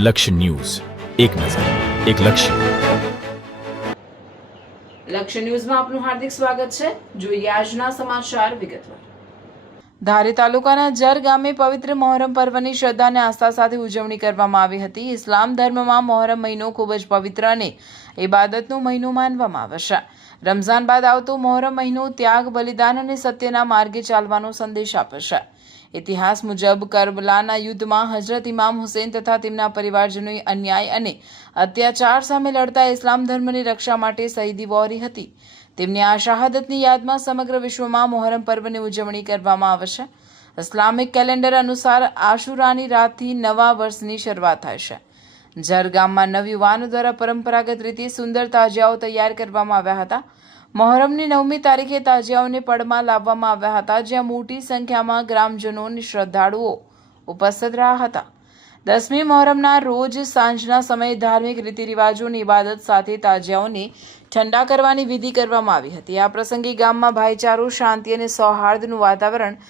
લક્ષ્ય ન્યૂઝ, એક નજર, એક લક્ષ્ય. લક્ષ્ય ન્યૂઝમાં આપનું હાર્દિક સ્વાગત છે. જોઈએ આજના સમાચાર વિગતવાર. ધારી તાલુકાના જર ગામે પવિત્ર મોહરમ પર્વની શ્રદ્ધા અને આસ્થા સાથે ઉજવણી કરવામાં આવી હતી. ઇસ્લામ ધર્મમાં મોહરમ મહિનો ખૂબ જ પવિત્ર અને ઇબાદતનો મહિનો માનવામાં આવે છે. રમઝાન બાદ આવતો મોહરમ મહિનો ત્યાગ, બલિદાન અને સત્યના માર્ગે ચાલવાનો સંદેશ આપે છે. ઇતિહાસ મુજબ કરબલાના યુદ્ધમાં હજરત ઇમામ હુસૈન તથા તેમના પરિવારજનોએ અન્યાય અને અત્યાચાર સામે લડતા ઇસ્લામ ધર્મની રક્ષા માટે શહીદી વહોરી હતી. તેમની આ શહાદતની યાદમાં સમગ્ર વિશ્વમાં મોહરમ પર્વની ઉજવણી કરવામાં આવે છે. ઇસ્લામિક કેલેન્ડર અનુસાર આશુરાની રાતથી નવા વર્ષની શરૂઆત થાય છે. જર ગામમાં નવયુવાનો દ્વારા પરંપરાગત રીતે સુંદર તાજિયાઓ તૈયાર કરવામાં આવ્યા હતા. મોહરમની 9મી તારીખે તાજિયાઓને પડમાં લાવવામાં આવ્યા હતા, જ્યાં મોટી સંખ્યામાં ગ્રામજનો અને શ્રદ્ધાળુઓ ઉપસ્થિત રહ્યા હતા. 10મી મોહરમના રોજ સાંજના સમયે ધાર્મિક રીતિરિવાજો અને ઇબાદત સાથે તાજિયાઓને ઠંડા કરવાની વિધિ કરવામાં આવી હતી. આ પ્રસંગે ગામમાં ભાઈચારો, શાંતિ અને સૌહાર્દનું વાતાવરણ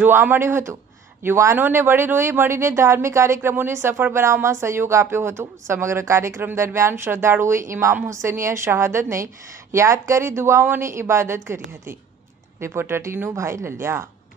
જોવા મળ્યું હતું. યુવાનો અને વડીલોએ મળીને ધાર્મિક કાર્યક્રમોને સફળ બનાવવામાં સહયોગ આપ્યો હતો. સમગ્ર કાર્યક્રમ દરમિયાન શ્રદ્ધાળુઓએ ઇમામ હુસૈનની શહાદતને યાદ કરી દુઆઓ અને ઇબાદત કરી હતી. રિપોર્ટર ટીનુભાઈ લલિયા.